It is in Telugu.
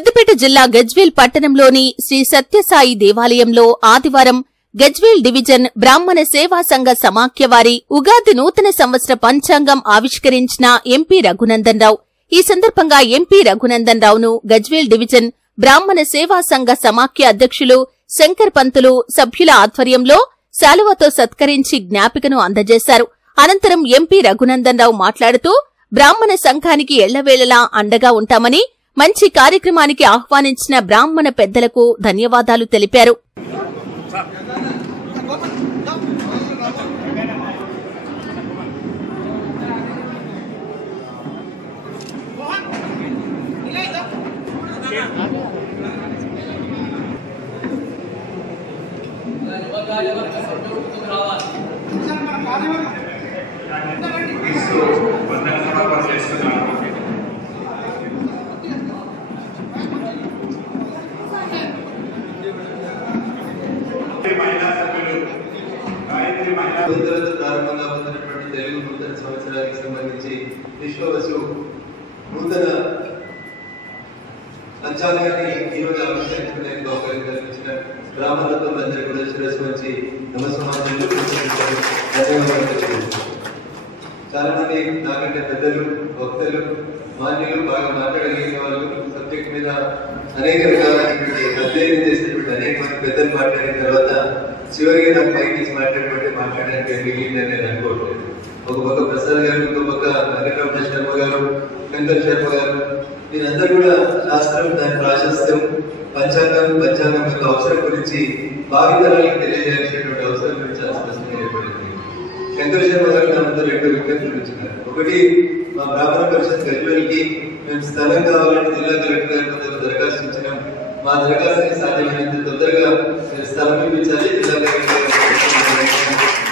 సిద్దిపేట జిల్లా గజ్వేల్ పట్టణంలోని శ్రీ సత్యసాయి దేవాలయంలో ఆదివారం గజ్వేల్ డివిజన్ బ్రాహ్మణ సేవా సంఘ సమాఖ్య వారి ఉగాది నూతన సంవత్సర పంచాంగం ఆవిష్కరించిన ఎంపీ రఘునందన్ రావు. ఈ సందర్భంగా ఎంపీ రఘునందన్ రావును గజ్వేల్ డివిజన్ బ్రాహ్మణ సేవా సంఘ సమాఖ్య అధ్యక్షులు శంకర్ పంతులు సభ్యుల ఆధ్వర్యంలో శాలువతో సత్కరించి జ్ఞాపికను అందజేశారు. అనంతరం ఎంపీ రఘునందన్ రావు మాట్లాడుతూ బ్రాహ్మణ సంఘానికి ఎళ్లవేళలా అండగా ఉంటామని, మంచి కార్యక్రమానికి ఆహ్వానించిన బ్రాహ్మణ పెద్దలకు ధన్యవాదాలు తెలిపారు. ప్రారంభంగా పొందినటువంటి తెలుగు నూతన సంవత్సరానికి సంబంధించి విశ్వవసు నూతన పంచాంగాన్ని ఈరోజు ఆవిష్కరించడానికి అవకాశం కల్పించిన బ్రాహ్మణులందరూ కూడా శిరస్సు వచ్చి నమస్కారాలు. చాలా మంది నాకంటే పెద్దలు, వక్తలు, మాన్యులు బాగా మాట్లాడగలిగిన వాళ్ళు సబ్జెక్ట్ మీద అనేక రకాలైనటువంటి అధ్యయనం చేసినటువంటి అనేక మంది పెద్దలు మాట్లాడిన తర్వాత చివరిగా నాకు పైకి తీసి మాట్లాడడానికి మిగిలిందని నేను అనుకోవట్లేదు. ఒక పక్క ప్రసాద్ గారు, ఇంకో పక్క వెంకటరమణ శర్మ గారు, వెంకట శర్మ గారు, వీరందరూ కూడా శాస్త్రం, దాని ప్రాశస్త్యం, పంచాంగం యొక్క అవసరం గురించి భావితరాలకు తెలియజేయాల్సినటువంటి అవసరం గురించి స్పష్టంగా ఏర్పడింది. శంకర శర్మ గారు నా ముందు 2 విజ్ఞప్తులు ఇచ్చినారు. ఒకటి, మా బ్రాహ్మణ పరిషత్ గజ్వేల్కి మేము స్థలం కావాలని జిల్లా కలెక్టర్ గారి ముందు దరఖాస్తు ఇచ్చినాం. మా దరఖాస్తుని సాధ్యమైనంత తొందరగా స్థలం ఇప్పించాలి,